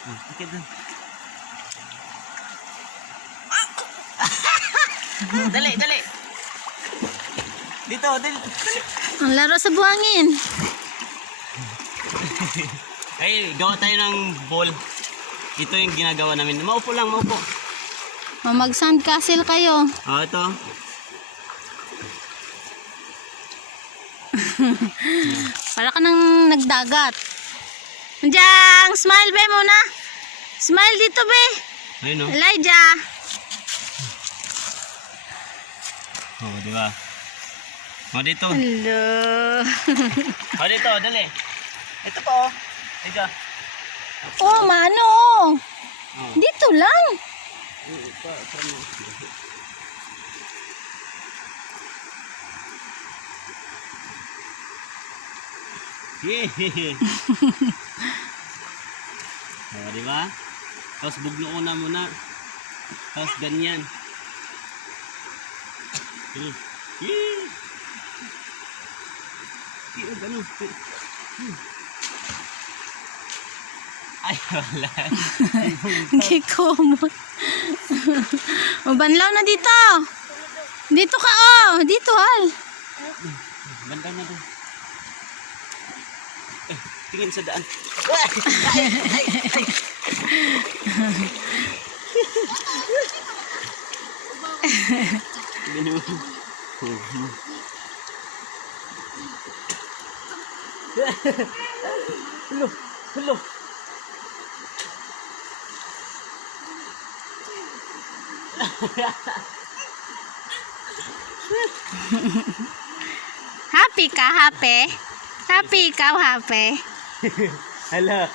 Okay dun. Dali, dali. Dito, dali. Ang laro sa buhangin. Ay, gawa tayo ng ball. Ito yung ginagawa namin. Maupo lang, maupo. O, mag sandcastle kayo. Oh, ito. Para ka nang nagdagat. Diyan, smile be muna. Smile dito be. Ayun, oh. Elijah. Oh, di ba? Oh, dito. Hello. Oh, dito, dali. Ito po, oh. Ito. Oh, mano. Oh. Dito lang. Yeah. Oh, di ba? Tapos bugno na muna. Tapos ganyan. Yeah. Yeah, ganun. Ay, wala. Hindi ko mo. O, banlaw na dito. Dito ka, oh. Dito, hal. Banda na doon. Tingin sa daan. Ganun. Hello, hello. Happy ka, happy? Happy ikaw, happy? Hala.